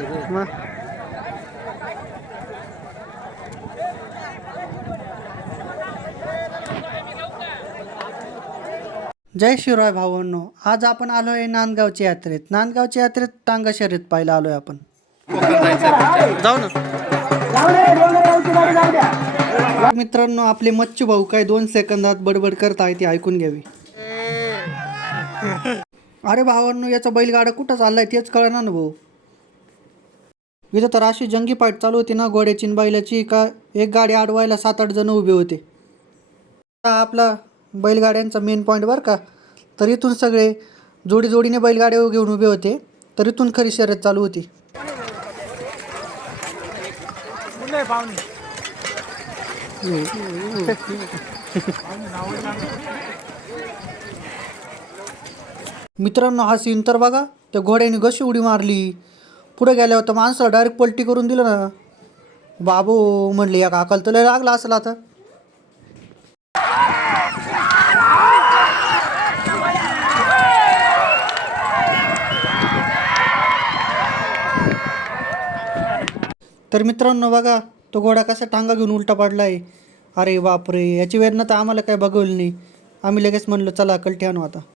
मग जय शिवराय भावांनो, आज आपण आलो आहे नांदगावच्या यात्रेत. नांदगावच्या यात्रेत टांगा शर्यत पाहायला आलोय आपण. जाऊ ना मित्रांनो, आपले मच्छू भाऊ काय 2 सेकंदात बडबड करत आहे ती ऐकून घ्यावी. अरे भावांनो, याचा बैलगाडा कुठं चाललाय तेच कळना ना भाऊ. इथं तर अशी जंगी फाईट चालू होती ना घोड्याची आणि बैलाची, का एक गाडी अडवायला 7-8 जण उभे होते. आपला बैलगाड्यांचा मेन पॉईंट बरं का. तर इथून सगळे जोडी जोडीने बैलगाड्या घेऊन उभे होते. तर इथून खरी शर्यत चालू होती. मित्रांनो, हा सीन तर बघा. त्या घोड्याने कशी उडी मारली. पुढे गेल्या होता माणसाला डायरेक्ट पलटी करून दिलं ना. बाबू म्हणले या काकाला तर लय लागला असेल आता. तर मित्रांनो बघा, तो घोडा कसा टांगा घेऊन उलटा पडलाय. अरे बापरे, याची वेदना तर आम्हाला काय बघवली नाही. आम्ही लगेच म्हणलो चला कलटी आणू आता.